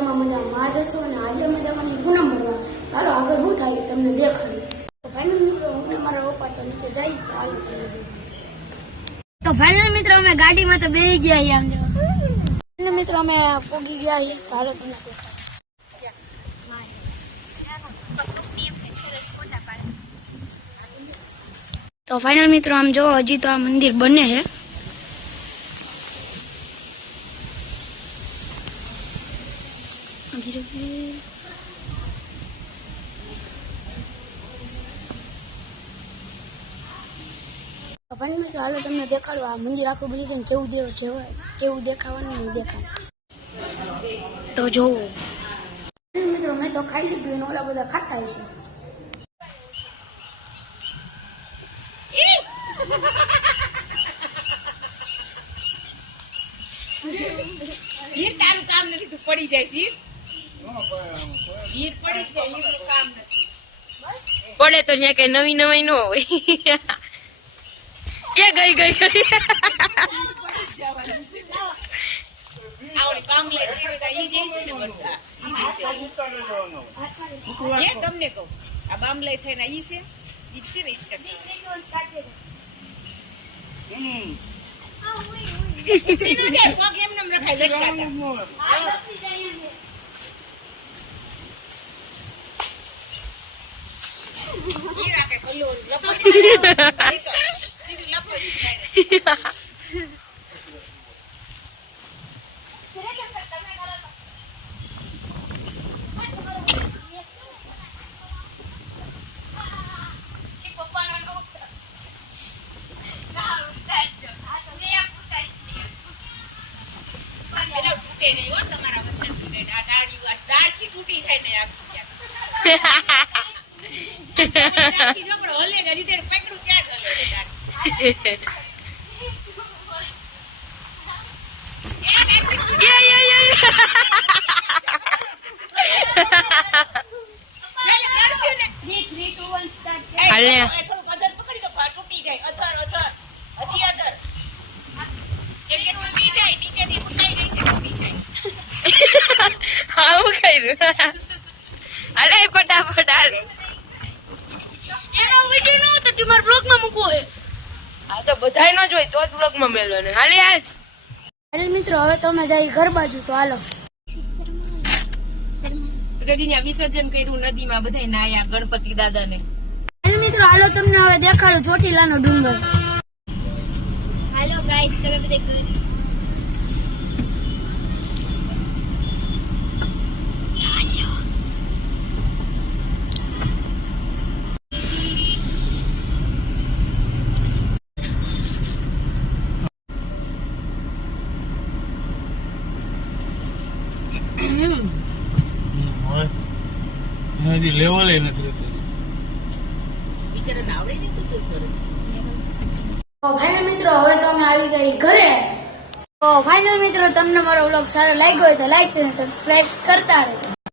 મજામાં જશો અને આજે મજામાં પૂનમ મળવા ચાલો આગળ શું થાય તમને દેખાડું. તો ફાઇનલ મિત્રો હું ને મારા પપ્પા તો નીચે જઈ ચાલુ કરી દઈએ. તો ફાઇનલ મિત્રો અમે ગાડીમાં તો બેસી ગયા છીએ. આમ જો મિત્રો અમે પોગી ગયા છીએ. ચાલો તમને તો ફાઇનલ મિત્રો આમ જો હજી તો આ મંદિર બને છે. ધીરે ધીરે ફાઇનલ મિત્રો હાલો તમને દેખાડો આ મંદિર આખું બની છે કેવું દેખાવાનું દેખાય તો જોવો. મિત્રો મેં તો ખાઈ લીધું ઓલા બધા ખાતા હશે. તારું કામ નથી, તું પડી જાય છે. પડી જાય કામ નથી. પડે તો ત્યાં કઈ નવી નવાઈ ન હોય. એ ગઈ તમને કહું આ બામલાઈ થઈને ઈ છે ઈ છે ને તમારા વચન દાળથી તૂટી જાય ને આખી હલે હજી તે પકડું ક્યાં પકડી દો તૂટી જાય અધર હજી અધર તૂટી જાય નીચેથી ઉઠાઈ ગઈ છે તૂટી જાય. આવું કર્યું અલે ફટાફટ હાલે એનો વિડિયો ન તો તમારા બ્લોગમાં મૂકવો હે. આ તો બધાય ન જોઈ તો જ બ્લોગમાં મેલો ને હાલે હાલ. હાલ મિત્રો હવે તો અમે જઈ ઘર બાજુ તો હાલો. નદીના વિસર્જન કર્યું નદીમાં બધાય નાયા ગણપતિ દાદાને. હાલ મિત્રો હાલો તમને હવે દેખાડું ચોટીલાનો ડુંગર. હાલો ગાઈસ તમે બધા હજી લેવલ નથી રહેતું. બિચારાને આવડે ને તો શું કરે. તો ફાઇનલ મિત્રો હવે તો અમે આવી ગઈ ઘરે. તો ફાઇનલ મિત્રો તમને મારો વ્લોગ સારો લાગ્યો હોય તો લાઈક અને સબસ્ક્રાઇબ કરતા રહેજો.